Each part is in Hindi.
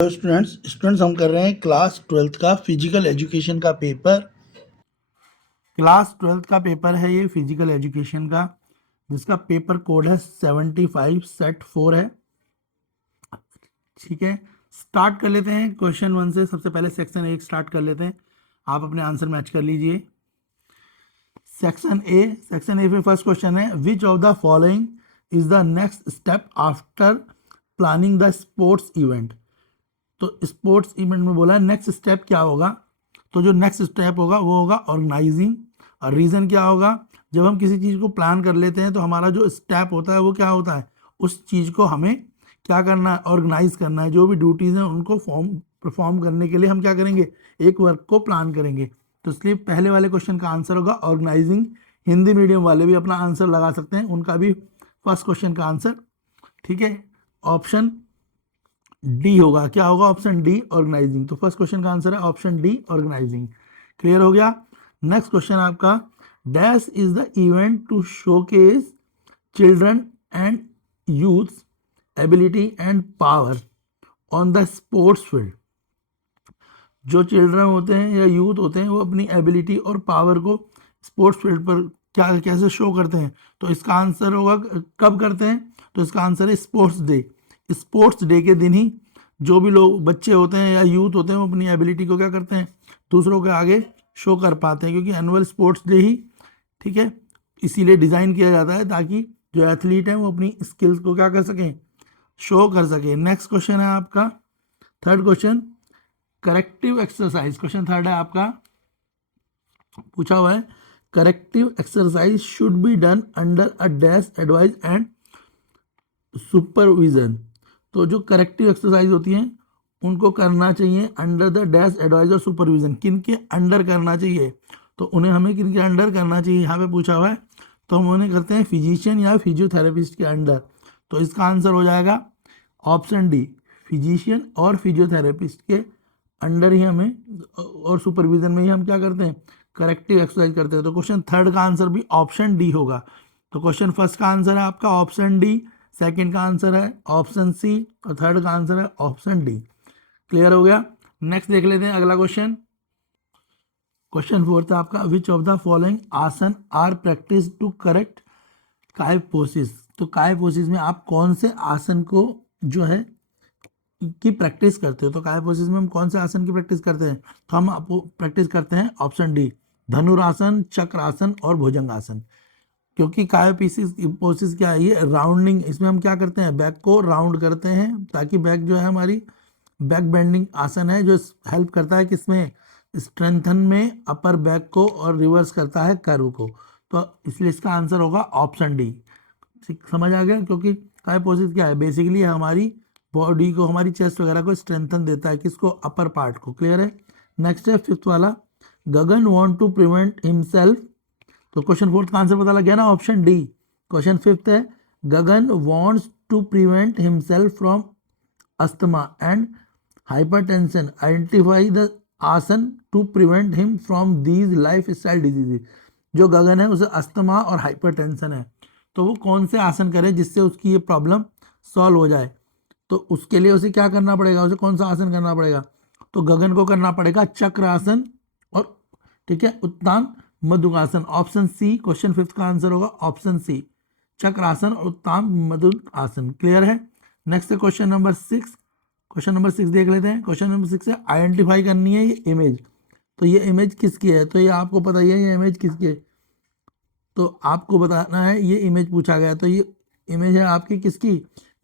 हेलो स्टूडेंट्स हम कर रहे हैं क्लास 12th का फिजिकल एजुकेशन का पेपर। क्लास 12th का पेपर है ये फिजिकल एजुकेशन का, जिसका पेपर कोड है 75 सेट 4 है। ठीक है, स्टार्ट कर लेते हैं क्वेश्चन 1 से। सबसे पहले सेक्शन 1 स्टार्ट कर लेते हैं। आप अपने आंसर मैच कर लीजिए। सेक्शन ए में फर्स्ट क्वेश्चन है, which of the following is the next step after planning the sports event. तो स्पोर्ट्स इवेंट में बोला है नेक्स्ट स्टेप क्या होगा। तो जो नेक्स्ट स्टेप होगा वो होगा ऑर्गेनाइजिंग। और रीज़न क्या होगा, जब हम किसी चीज़ को प्लान कर लेते हैं तो हमारा जो स्टेप होता है वो क्या होता है, उस चीज़ को हमें क्या करना है, ऑर्गेनाइज करना है। जो भी ड्यूटीज़ हैं उनको परफॉर्म करने के लिए हम क्या करेंगे, एक वर्क को प्लान करेंगे। तो इसलिए पहले वाले क्वेश्चन का आंसर होगा ऑर्गेनाइजिंग। हिंदी मीडियम वाले भी अपना आंसर लगा सकते हैं, उनका भी फर्स्ट क्वेश्चन का आंसर ठीक है ऑप्शन डी होगा। क्या होगा, ऑप्शन डी ऑर्गेनाइजिंग। तो फर्स्ट क्वेश्चन का आंसर है ऑप्शन डी ऑर्गेनाइजिंग। क्लियर हो गया। नेक्स्ट क्वेश्चन आपका, dash is the event to showcase children and youths ability and power on the sports field. जो चिल्ड्रन होते हैं या यूथ होते हैं वो अपनी एबिलिटी और पावर को स्पोर्ट्स फील्ड पर क्या कैसे शो करते हैं। तो इसका आंसर होगा कब करते हैं, तो इसका आंसर है स्पोर्ट्स डे। स्पोर्ट्स डे के दिन ही जो भी लोग बच्चे होते हैं या यूथ होते हैं वो अपनी एबिलिटी को क्या करते हैं, दूसरों के आगे शो कर पाते हैं। क्योंकि एनुअल स्पोर्ट्स डे ही ठीक है इसीलिए डिज़ाइन किया जाता है ताकि जो एथलीट हैं वो अपनी स्किल्स को क्या कर सकें, शो कर सकें। नेक्स्ट क्वेश्चन है आपका third question, corrective exercise. Question third है आपका, पूछा हुआ है corrective exercise should be done under a dash advice and supervision. तो जो करेक्टिव एक्सरसाइज होती हैं उनको करना चाहिए अंडर द डैश एडवाइस और सुपरविजन। किन के अंडर करना चाहिए, तो उन्हें हमें किन के अंडर करना चाहिए यहाँ पे पूछा हुआ है। तो हम उन्हें करते हैं फिजिशियन या फिजियोथेरेपिस्ट के अंडर। तो इसका आंसर हो जाएगा ऑप्शन डी, फिजिशियन और फिजियोथेरेपिस्ट के अंडर ही हमें और सुपरविजन में ही हम क्या करते हैं, करेक्टिव एक्सरसाइज करते हैं। तो क्वेश्चन थर्ड का आंसर भी ऑप्शन डी होगा। तो क्वेश्चन फर्स्ट का आंसर है आपका ऑप्शन डी, सेकंड का आंसर है ऑप्शन सी और थर्ड का आंसर है ऑप्शन डी। क्लियर हो गया। नेक्स्ट देख लेते हैं अगला क्वेश्चन। क्वेश्चन फोर्थ है आपका, विच ऑफ द फॉलोइंग आसन आर प्रैक्टिस टू करेक्ट काय पोसिस। तो काय पोसिस में आप कौन से आसन को जो है की प्रैक्टिस करते हो। तो काय पोसिस में हम कौन से आसन की प्रैक्टिस करते हैं, तो हम आपको प्रैक्टिस करते हैं ऑप्शन डी, धनुरासन, चक्रासन और भुजंगासन। क्योंकि काय पोसिस क्या है, ये राउंडिंग, इसमें हम क्या करते हैं, बैक को राउंड करते हैं ताकि बैक जो है हमारी बैक बेंडिंग आसन है जो हेल्प करता है किसमें, स्ट्रेंथन में अपर बैक को और रिवर्स करता है कर्व को। तो इसलिए इसका आंसर होगा ऑप्शन डी। समझ आ गया। क्योंकि काय पोसिस क्या है, बेसिकली हमारी बॉडी को, हमारी चेस्ट वगैरह को स्ट्रेंथन देता है, किसको, अपर पार्ट को। क्लियर है। नेक्स्ट है फिफ्थ वाला, Gagan want to prevent himself. तो क्वेश्चन फोर्थ का आंसर पता लग गया ना, ऑप्शन डी। क्वेश्चन फिफ्थ है, Gagan wants to prevent himself from asthma and hypertension, identify the asana to prevent him from these life style diseases. जो गगन है उसे अस्थमा और हाइपरटेंशन है, तो वो कौन से आसन करे जिससे उसकी ये प्रॉब्लम सॉल्व हो जाए। तो उसके लिए उसे क्या करना पड़ेगा, उसे कौन सा आसन करना पड़ेगा, तो गगन को करना पड़ेगा चक्र आसन और ठीक है उत्तान मधुकासन। ऑप्शन सी क्वेश्चन फिफ्थ का आंसर होगा ऑप्शन सी, चक्रासन और उत्तान मधुकासन। क्लियर है। नेक्स्ट है क्वेश्चन नंबर 6। क्वेश्चन नंबर 6 देख लेते हैं। क्वेश्चन नंबर 6 है, आइडेंटिफाई करनी है ये इमेज। तो ये इमेज किसकी है, तो ये आपको पता ही है ये इमेज किसकी है, तो आपको बताना है ये इमेज पूछा गया। तो ये इमेज है आपकी किसकी,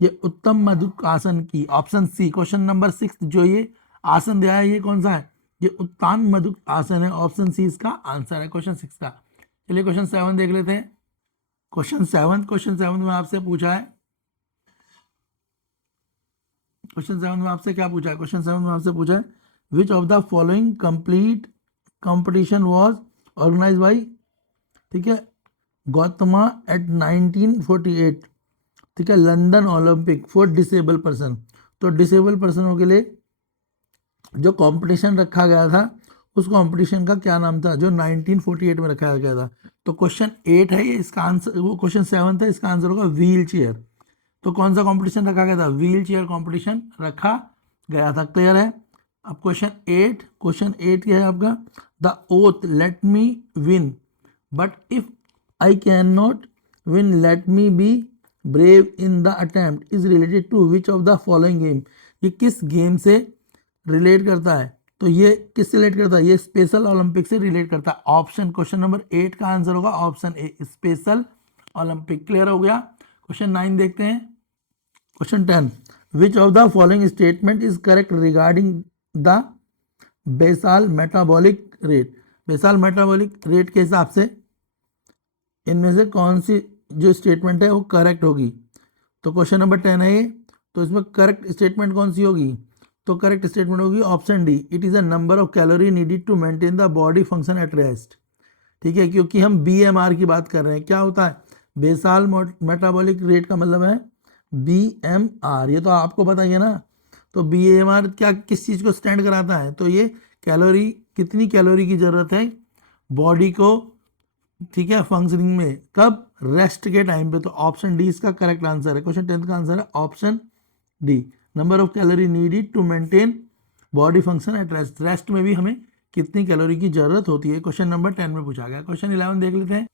ये उत्तम मधुकासन की। ऑप्शन सी क्वेश्चन नंबर 6 जो ये आसन दिया है ये कौन सा है, ये उत्तान मधु आसन है। ऑप्शन सी इसका आंसर है क्वेश्चन 6 का। चलिए क्वेश्चन 7 देख लेते हैं। क्वेश्चन 7 में आपसे पूछा है, क्वेश्चन 7 में आपसे क्या पूछा है, क्वेश्चन 7 में आपसे पूछा है, which of the following complete competition was organise by, ठीक है, गौतमा एट 1948, ठीक है, London Olympic for disable person. तो डिसेबल पर्सनों के लिए जो कंपटीशन रखा गया था उस कंपटीशन का क्या नाम था जो 1948 में रखा गया था। तो क्वेश्चन 8 है ये, इसका आंसर, वो क्वेश्चन 7 था, इसका आंसर होगा व्हील चेयर। तो कौन सा कंपटीशन रखा गया था, व्हील चेयर कंपटीशन रखा गया था, क्लियर है। अब क्वेश्चन 8 क्या है आपका, the oath let me win but if I can not win let me be brave in the attempt is related to which of the following game. ये किस गेम से रिलेट करता है, तो ये किससे रिलेट करता है, ये स्पेशल ओलंपिक से रिलेट करता है। ऑप्शन क्वेश्चन नंबर 8 का आंसर होगा option A, special Olympic. Clear हो गया। क्वेश्चन 9 देखते हैं। Question 10, which of the following statement is correct regarding the बेसाल मेटाबॉलिक रेट। बेसाल मेटाबॉलिक रेट के हिसाब से इनमें से कौन सी जो स्टेटमेंट है वो करेक्ट होगी। तो क्वेश्चन नंबर 10 है ये, तो इसमें करेक्ट स्टेटमेंट कौन सी होगी, तो करेक्ट स्टेटमेंट होगी option D, it is a number of calorie needed to maintain the body function at rest. ठीक है, क्योंकि हम BMR की बात कर रहे हैं। क्या होता है बेसाल मेटाबॉलिक रेट का मतलब है BMR, ये तो आपको पता ही है ना। तो BMR क्या किस चीज़ को स्टैंड कराता है, तो ये कैलोरी, कितनी कैलोरी की ज़रूरत है बॉडी को, ठीक है, फंक्शनिंग में, कब, रेस्ट के टाइम पे। तो ऑप्शन डी इसका करेक्ट आंसर है। क्वेश्चन 10 का आंसर है option D, number of calorie needed to maintain body function at rest. Rest में भी हमें कितनी कैलोरी की जरूरत होती है, क्वेश्चन नंबर 10 में पूछा गया। क्वेश्चन 11 देख लेते हैं।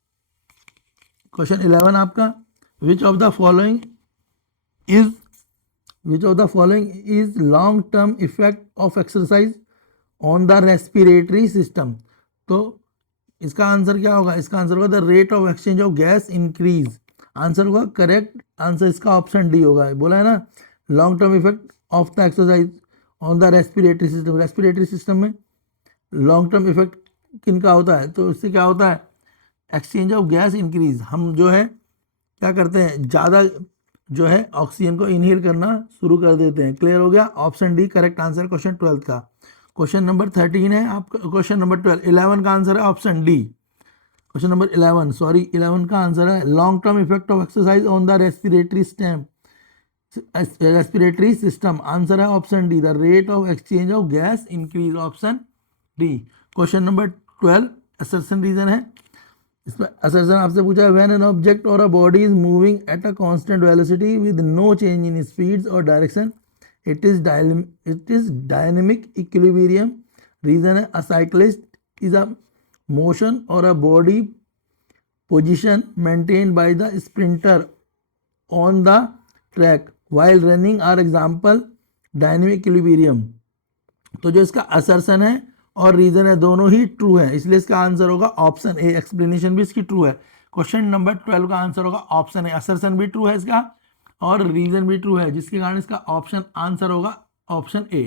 क्वेश्चन 11 आपका, विच of the following is long term effect of exercise on the respiratory system. तो इसका आंसर क्या होगा, इसका आंसर होगा the rate of exchange of gas increase. Answer होगा करेक्ट आंसर इसका ऑप्शन डी होगा। बोला है ना long term effect of the exercise on the respiratory system. Respiratory system में लॉन्ग टर्म इफेक्ट किनका होता है, तो इससे क्या होता है एक्सचेंज ऑफ गैस इंक्रीज। हम जो है क्या करते हैं, ज़्यादा जो है ऑक्सीजन को इनहेल करना शुरू कर देते हैं। क्लियर हो गया, option D correct answer question 12 का। क्वेश्चन नंबर 13 है आपका, क्वेश्चन नंबर 11 का आंसर है ऑप्शन डी। क्वेश्चन नंबर 11 का आंसर है long term effect of exercise on the respiratory system. Answer है option D, the rate of exchange of gas increase, option D. Question number 12 assertion reason है। इसमें असर्शन आपसे पूछा है when an object or a body is moving at a constant velocity with no change in speed or direction it is dynamic equilibrium. Reason है a cyclist is a motion or a body position maintained by the sprinter on the track while running are example dynamic equilibrium. तो जो इसका असर्शन है और रीजन है दोनों ही ट्रू है, इसलिए इसका आंसर होगा ऑप्शन ए। एक्सप्लेनेशन भी इसकी ट्रू है। क्वेश्चन नंबर 12 का आंसर होगा ऑप्शन ए, असर्शन भी ट्रू है इसका और रीजन भी ट्रू है, जिसके कारण इसका ऑप्शन आंसर होगा ऑप्शन ए।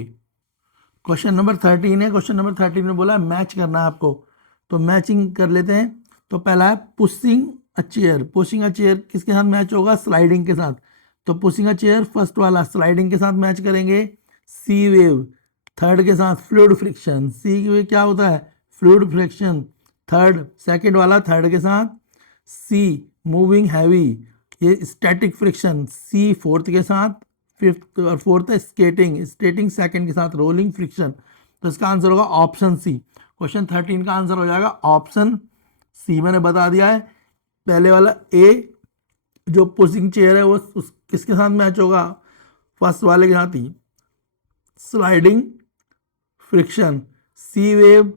क्वेश्चन नंबर 13 है। क्वेश्चन नंबर 13 में बोला मैच करना है आपको, तो मैचिंग कर लेते हैं। तो पहला है pushing a chair. Pushing a chair किसके साथ मैच होगा, स्लाइडिंग के साथ। तो पुशिंग अ चेयर फर्स्ट वाला स्लाइडिंग के साथ मैच करेंगे। सी वेव थर्ड के साथ फ्लूइड फ्रिक्शन, सी वेव क्या होता है फ्लूइड फ्रिक्शन। थर्ड सेकंड वाला थर्ड के साथ सी मूविंग हैवी, ये स्टैटिक फ्रिक्शन। सी फोर्थ के साथ, फिफ्थ और फोर्थ है स्केटिंग, स्केटिंग सेकंड के साथ रोलिंग फ्रिक्शन। तो इसका आंसर होगा ऑप्शन सी। क्वेश्चन 13 का आंसर हो जाएगा ऑप्शन सी। मैंने बता दिया है पहले वाला ए जो पुशिंग चेयर है वो किसके साथ मैच होगा, फर्स्ट वाले के साथ ही स्लाइडिंग फ्रिक्शन। सी वेव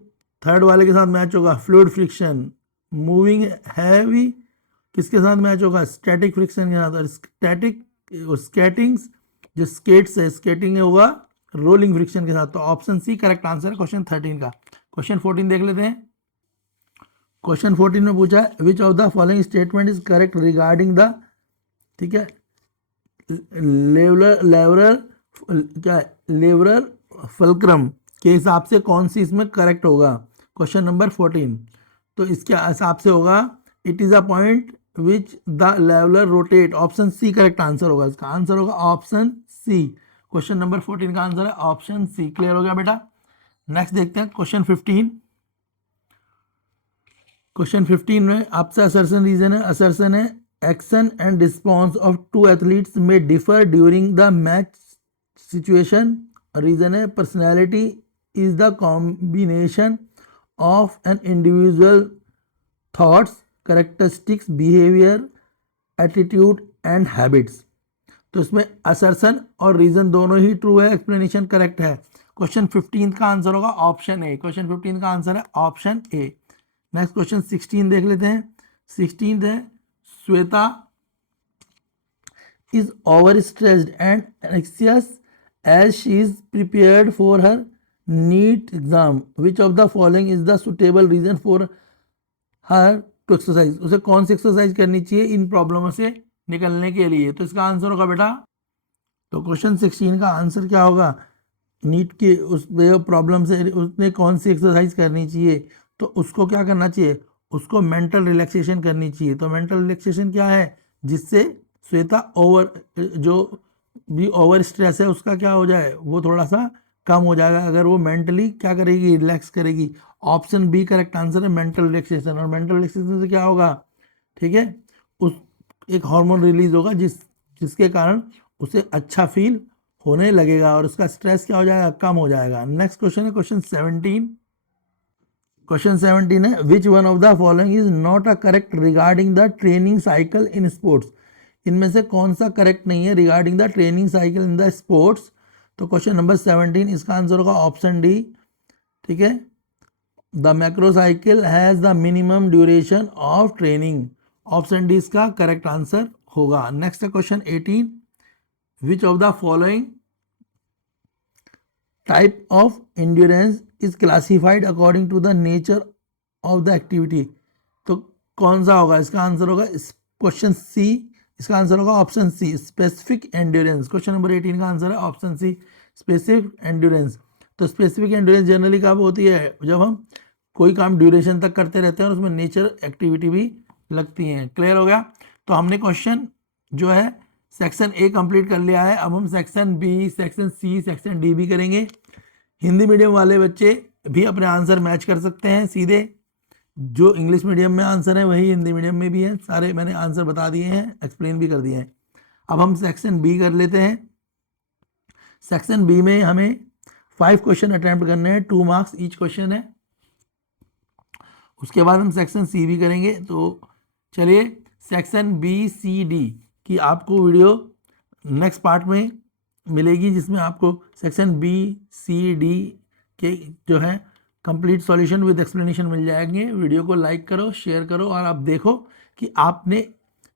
थर्ड वाले के साथ मैच होगा फ्लूइड फ्रिक्शन। मूविंग हैवी किसके साथ मैच होगा, स्टैटिक फ्रिक्शन के साथ। और स्टैटिक स्केटिंग जो स्केट्स है स्केटिंग होगा रोलिंग फ्रिक्शन के साथ। तो ऑप्शन सी करेक्ट आंसर है क्वेश्चन 13 का। क्वेश्चन 14 देख लेते हैं। क्वेश्चन 14 में पूछा है which of the following statement is correct regarding the, ठीक है, लेवरर क्या लेवरर फल्क्रम के हिसाब से कौन सी इसमें करेक्ट होगा। क्वेश्चन नंबर 14 तो इसके हिसाब से होगा it is a point which the lever rotate, option C correct answer होगा। इसका आंसर होगा ऑप्शन सी। क्वेश्चन नंबर 14 का आंसर है ऑप्शन सी। क्लियर हो गया बेटा। नेक्स्ट देखते हैं क्वेश्चन 15। क्वेश्चन 15 में आपसे असर्शन रीजन है। असर्शन है action and response of two athletes may differ during the match situation. Reason है personality is the combination of an individual thoughts, characteristics, behaviour, attitude and habits. तो इसमें असर्शन और रीजन दोनों ही ट्रू है, एक्सप्लेनेशन करेक्ट है। क्वेश्चन 15 का आंसर होगा ऑप्शन ए। क्वेश्चन 15 का आंसर है ऑप्शन ए। नेक्स्ट क्वेश्चन 16 देख लेते हैं। 16 है Shweta is overstressed and anxious as she is prepared for her NEET exam. Which of the following is the suitable reason for her to exercise? उसे कौन सी एक्सरसाइज करनी चाहिए इन प्रॉब्लमों से निकलने के लिए? तो इसका आंसर होगा बेटा, तो क्वेश्चन 16 का आंसर क्या होगा, नीट के उस प्रॉब्लम से उसने कौन सी एक्सरसाइज करनी चाहिए? तो उसको क्या करना चाहिए, उसको मेंटल रिलैक्सेशन करनी चाहिए। तो मेंटल रिलैक्सेशन क्या है, जिससे श्वेता जो भी ओवर स्ट्रेस है उसका क्या हो जाए, वो थोड़ा सा कम हो जाएगा अगर वो मेंटली क्या करेगी, रिलैक्स करेगी। ऑप्शन बी करेक्ट आंसर है मेंटल रिलैक्सेशन। और मेंटल रिलैक्सेशन से क्या होगा, ठीक है, उस एक हार्मोन रिलीज होगा जिसके कारण उसे अच्छा फील होने लगेगा और उसका स्ट्रेस क्या हो जाएगा, कम हो जाएगा। नेक्स्ट क्वेश्चन है क्वेश्चन 17। क्वेश्चन 17 है which one of the following is not a correct regarding the training cycle in sports? इनमें से कौन सा करेक्ट नहीं है regarding the training cycle in the sports? तो क्वेश्चन नंबर 17 इसका आंसर होगा ऑप्शन डी। ठीक है, the macro cycle has the minimum duration of training. Option D इसका करेक्ट आंसर होगा। नेक्स्ट है question 18, which of the following type of endurance is classified according to the nature of the activity? तो कौन सा होगा, इसका आंसर होगा क्वेश्चन सी, इसका आंसर होगा option C specific endurance. Question number 18 का आंसर है ऑप्शन सी स्पेसिफिक एंड्योरेंस। तो स्पेसिफिक एंड्योरेंस जनरली कब होती है, जब हम कोई काम ड्यूरेशन तक करते रहते हैं और उसमें नेचर एक्टिविटी भी लगती हैं। क्लियर हो गया? तो हमने क्वेश्चन जो है सेक्शन ए कंप्लीट कर लिया है। अब हम section B, section C, section D भी करेंगे। हिंदी मीडियम वाले बच्चे भी अपने आंसर मैच कर सकते हैं सीधे, जो इंग्लिश मीडियम में आंसर है वही हिंदी मीडियम में भी है। सारे मैंने आंसर बता दिए हैं, एक्सप्लेन भी कर दिए हैं। अब हम सेक्शन बी कर लेते हैं। सेक्शन बी में हमें 5 क्वेश्चन अटेम्प्ट करने हैं, 2 मार्क्स ईच क्वेश्चन है। उसके बाद हम सेक्शन सी भी करेंगे। तो चलिए सेक्शन बी सी डी की आपको वीडियो नेक्स्ट पार्ट में मिलेगी, जिसमें आपको सेक्शन बी सी डी के जो है कंप्लीट सॉल्यूशन विद एक्सप्लेनेशन मिल जाएंगे। वीडियो को लाइक करो, शेयर करो और आप देखो कि आपने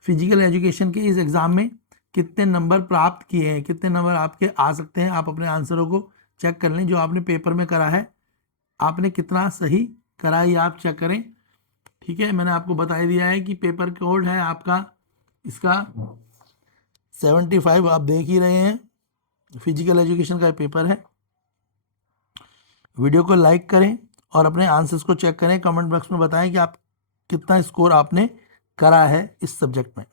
फिजिकल एजुकेशन के इस एग्ज़ाम में कितने नंबर प्राप्त किए हैं, कितने नंबर आपके आ सकते हैं। आप अपने आंसरों को चेक कर लें, जो आपने पेपर में करा है आपने कितना सही करा ये आप चेक करें। ठीक है, मैंने आपको बता दिया है कि पेपर कोड है आपका इसका 75, आप देख ही रहे हैं, फिजिकल एजुकेशन का पेपर है। वीडियो को लाइक करें और अपने आंसर्स को चेक करें, कमेंट बॉक्स में बताएं कि आप कितना स्कोर आपने करा है इस सब्जेक्ट में।